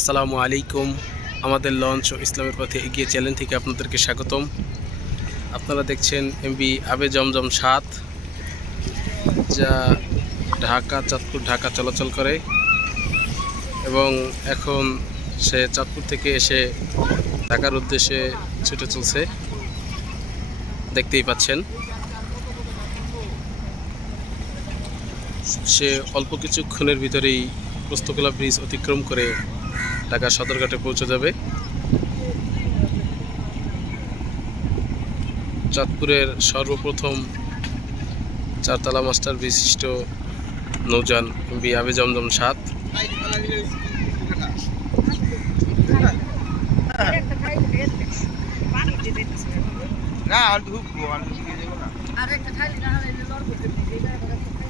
আসসালামু আলাইকুম। আমাদের লঞ্চ ও ইসলামের পথে এগিয়ে চ্যানেল থেকে আপনাদেরকে স্বাগতম। আপনারা দেখছেন এমবি আবে জমজম সাত, যা ঢাকা, চাঁদপুর, ঢাকা চলাচল করে। এবং এখন সে চাঁদপুর থেকে এসে ঢাকার উদ্দেশ্যে ছুটে চলছে। দেখতেই পাচ্ছেন। সে অল্প কিছুক্ষণের ভিতরেই পোস্তকলা ব্রিজ অতিক্রম করে ঢাকা সদরঘাটে পৌঁছে যাবে। চাঁদপুরের সর্বপ্রথম চারতলা মাস্টার বিশিষ্ট নৌযান বি আবে জমজম সাত। না আর আর না আরে খুলে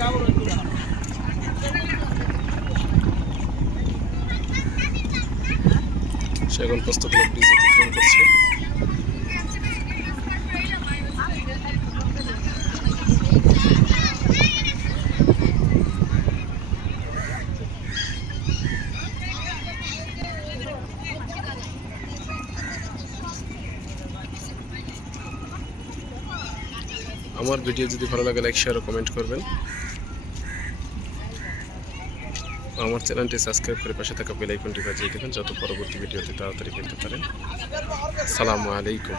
যাব সে এখন পোস্তকলা ব্রিজ অতিক্রম করছে। আমার ভিডিও যদি ভালো লাগে লাইক শেয়ার ও কমেন্ট করবেন। আমার চ্যানেলটি সাবস্ক্রাইব করে পাশে থাকা বেল আইকনটি বাজিয়ে দেবেন, যত পরবর্তী ভিডিওতে তাড়াতাড়ি পেতে পারেন। সালামু আলাইকুম।